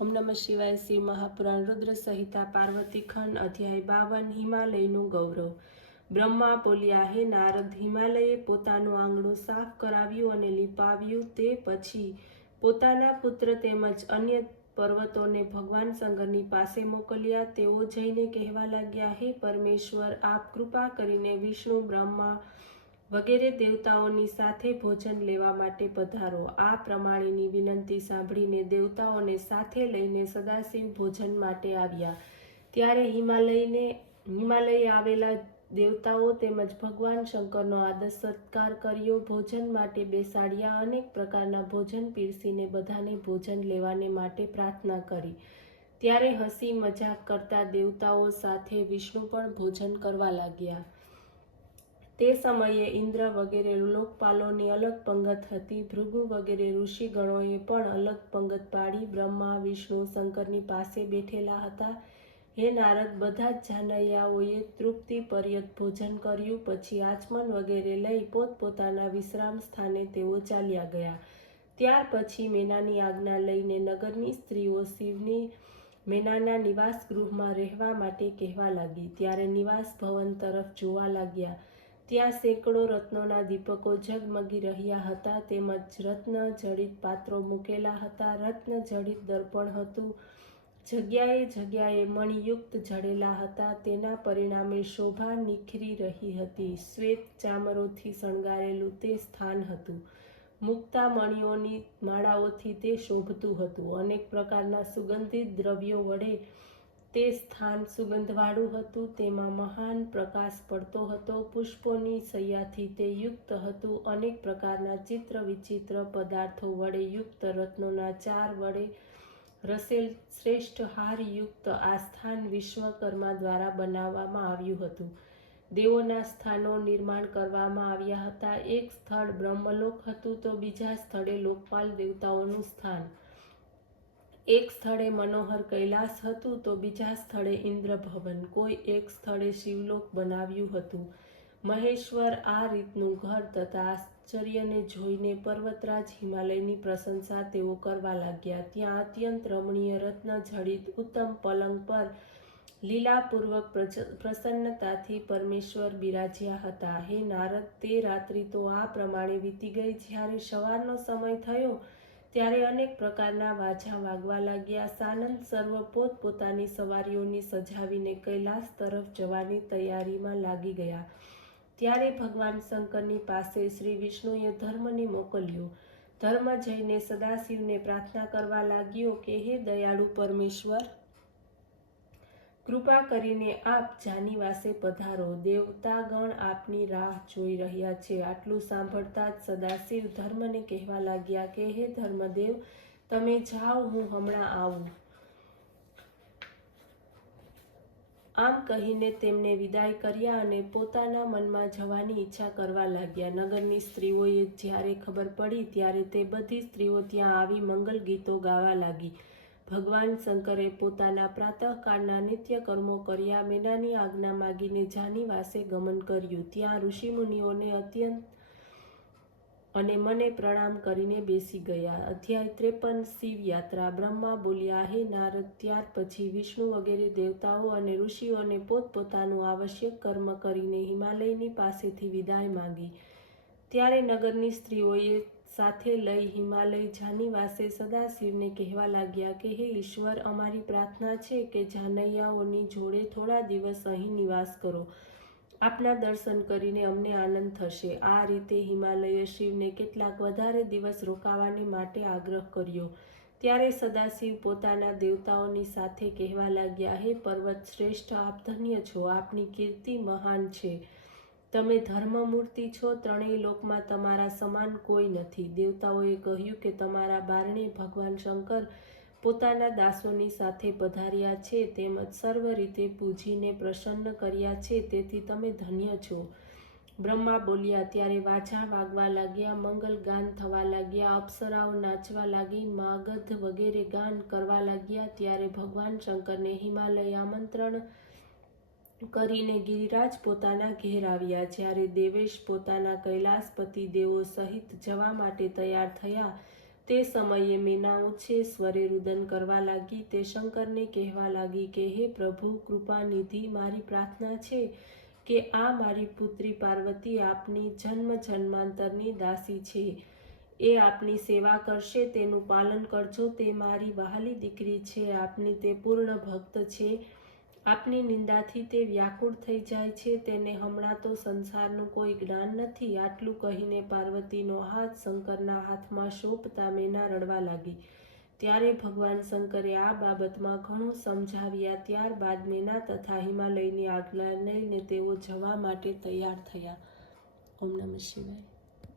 ओम नमः शिवाय। श्री महापुराण रुद्र संहिता पार्वती खंड अध्याय 52 हिमालयનું ગૌરવ। બ્રહ્મા બોલ્યા, હે નારદ, હિમાલયે પોતાનું આંગણું સાફ કરાવ્યું અને લીપાવ્યું, તે પછી પોતાના પુત્ર તેમજ અન્ય પર્વતોને ભગવાન શંકરની પાસે મોકલ્યા। તેઓ જઈને કહેવા લાગ્યા, હે પરમેશ્વર, આપ કૃપા કરીને વિષ્ણુ, બ્રહ્મા વગેરે દેવતાઓની સાથે ભોજન લેવા માટે પધારો। આ પ્રમાણેની વિનંતી સાંભળીને દેવતાઓને સાથે લઈને સદાશિવ ભોજન માટે આવ્યા। ત્યારે હિમાલયે આવેલા દેવતાઓ તેમજ ભગવાન શંકરનો આદર સત્કાર કર્યો, ભોજન માટે બેસાડ્યા, અનેક પ્રકારના ભોજન પીરસીને બધાને ભોજન લેવાને માટે પ્રાર્થના કરી। ત્યારે હસી મજાક કરતા દેવતાઓ સાથે વિષ્ણુ પણ ભોજન કરવા લાગ્યા। તે સમયે ઇન્દ્ર વગેરે લોકપાલોની અલગ પંગત હતી। ભૃગુ વગેરે ઋષિગણોએ પણ અલગ પંગત પાડી બ્રહ્મા, વિષ્ણુ, શંકરની પાસે બેઠેલા હતા। હે નારદ, બધા જ જાનૈયાઓએ તૃપ્તિપર્યંત ભોજન કર્યું પછી આચમન વગેરે લઈ પોતપોતાના વિશ્રામ સ્થાને તેઓ ચાલ્યા ગયા। ત્યાર પછી મેનાની આજ્ઞા લઈને નગરની સ્ત્રીઓ શિવની મેનાના નિવાસ ગૃહમાં રહેવા માટે કહેવા લાગી। ત્યારે નિવાસ ભવન તરફ જોવા લાગ્યા। ત્યાં સેંકડો રત્નોના દીપકો ઝગમગી રહ્યા હતા, તેમજ રત્ન જડિત પાત્રો મૂકેલા હતા। રત્ન જડિત દર્પણ હતું, જગ્યાએ જગ્યાએ મણિયુક્ત જડેલા હતા। તેના પરિણામે શોભા નિખરી રહી હતી। શ્વેત ચામરોથી શણગારેલું તે સ્થાન હતું। મુક્તા મણિઓની માળાઓથી તે શોભતું હતું। અનેક પ્રકારના સુગંધિત દ્રવ્યો વડે તે સ્થાન સુગંધવાળું હતું। તેમાં મહાન પ્રકાશ પડતો હતો। પુષ્પોની શૈયાથી તે યુક્ત હતું। અનેક પ્રકારના ચિત્ર વિચિત્ર પદાર્થો વડે યુક્ત રત્નોના ચાર વડે રસેલ શ્રેષ્ઠ હારયુક્ત આ સ્થાન વિશ્વકર્મા દ્વારા બનાવવામાં આવ્યું હતું। દેવોના સ્થાનો નિર્માણ કરવામાં આવ્યા હતા। એક સ્થળ બ્રહ્મલોક હતું તો બીજા સ્થળે લોકપાલ દેવતાઓનું સ્થાન। એક સ્થળે મનોહર કૈલાસ હતું તો બીજા સ્થળે ઇન્દ્રભવન, કોઈ એક સ્થળે શિવલોક બનાવ્યું હતું। મહેશ્વર આ રીતનું ઘર તથા આશ્ચર્યને જોઈને પર્વતરાજ હિમાલયની પ્રશંસા તેઓ કરવા લાગ્યા। ત્યાં અત્યંત રમણીય રત્ન જડિત ઉત્તમ પલંગ પર લીલાપૂર્વક પ્રસન્નતાથી પરમેશ્વર બિરાજ્યા હતા। હે નારદ, તે રાત્રિ તો આ પ્રમાણે વીતી ગઈ। જ્યારે સવારનો સમય થયો ત્યારે અનેક પ્રકારના વાજા વાગવા લાગ્યા। સાનંદ સર્વ પોતપોતાની સવારીઓની સજાવીને કૈલાસ તરફ જવાની તૈયારીમાં લાગી ગયા। ત્યારે ભગવાન શંકરની પાસે શ્રી વિષ્ણુએ ધર્મને મોકલ્યો। ધર્મ જઈને સદાશિવને પ્રાર્થના કરવા લાગ્યો કે હે દયાળુ પરમેશ્વર, કૃપા કરીને આપ જાનીવાસે પધારો। દેવતાગણ આપની રાહ જોઈ રહ્યા છે। આટલું સાંભળતા જ સદાશિવ ધર્મને કહેવા લાગ્યા કે હે ધર્મદેવ, તમે જાઓ, હું હમણાં આવું। આમ કહીને તેમને વિદાય કર્યા અને પોતાના મનમાં જવાની ઈચ્છા કરવા લાગ્યા। નગરની સ્ત્રીઓએ જ્યારે ખબર પડી ત્યારે તે બધી સ્ત્રીઓ ત્યાં આવી મંગલ ગીતો ગાવા લાગી। ભગવાન શંકરે પોતાના પ્રાતઃકાળના નિત્ય કર્મો કર્યા। મેનાની આજ્ઞા માગીને જાનીવાસે ગમન કર્યું। ત્યાં ઋષિમુનિઓને અત્યંત અને મને પ્રણામ કરીને બેસી ગયા। અધ્યાય 53 શિવયાત્રા। બ્રહ્મા બોલ્યા, હે નારદ, ત્યાર પછી વિષ્ણુ વગેરે દેવતાઓ અને ઋષિઓને પોતપોતાનું આવશ્યક કર્મ કરીને હિમાલયની પાસેથી વિદાય માંગી। ત્યારે નગરની સ્ત્રીઓએ સાથે લઈ હિમાલય જાનીવાસે સદાશિવને કહેવા લાગ્યા કે હે ઈશ્વર, અમારી પ્રાર્થના છે કે જાનૈયાઓની જોડે થોડા દિવસ અહીં નિવાસ કરો। આપના દર્શન કરીને અમને આનંદ થશે। આ રીતે હિમાલયે શિવને કેટલાક વધારે દિવસ રોકાવાને માટે આગ્રહ કર્યો। ત્યારે સદાશિવ પોતાના દેવતાઓની સાથે કહેવા લાગ્યા, હે પર્વત શ્રેષ્ઠ, આપ ધન્ય છો। આપની કીર્તિ મહાન છે। તમે ધર્મમૂર્તિ છો। ત્રણેય લોકમાં તમારા સમાન કોઈ નથી। દેવતાઓએ કહ્યું કે તમારા બારણે ભગવાન શંકર પોતાના દાસોની સાથે પધાર્યા છે, તેમજ સર્વ રીતે પૂજીને પ્રસન્ન કર્યા છે, તેથી તમે ધન્ય છો। બ્રહ્મા બોલ્યા ત્યારે વાજા વાગવા લાગ્યા, મંગલ ગાન થવા લાગ્યા, અપ્સરાઓ નાચવા લાગી, માગધ વગેરે ગાન કરવા લાગ્યા। ત્યારે ભગવાન શંકરને હિમાલય આમંત્રણ કરીને ગિરિરાજ પોતાના ઘેર આવ્યા। જ્યારે દેવેશ પોતાના કૈલાસપતિ દેવો સહિત જવા માટે તૈયાર થયા તે સમયે મેના ઊંચે સ્વરે રુદન કરવા લાગી. તે શંકરને કહેવા લાગી કે હે પ્રભુ કૃપાનિધિ, મારી પ્રાર્થના છે કે આ મારી પુત્રી પાર્વતી આપની જન્મ જન્માંતરની દાસી છે. એ આપની સેવા કરશે, તેનું પાલન કરજો. તે મારી વહાલી દીકરી છે, આપની તે પૂર્ણ ભક્ત છે. આપની નિંદાથી તે વ્યાકુળ થઈ જાય છે. તેને હમણાં તો સંસારનું કોઈ જ્ઞાન નથી. આટલું કહીને પાર્વતીનો હાથ શંકરના હાથમાં સોંપતા મેના રડવા લાગી. ત્યારે ભગવાન શંકરે આ બાબતમાં ઘણું સમજાવ્યા. ત્યારબાદ મેના તથા હિમાલયની આજ્ઞા લઈને તેઓ જવા માટે તૈયાર થયા. ઓમ નમઃ શિવાય.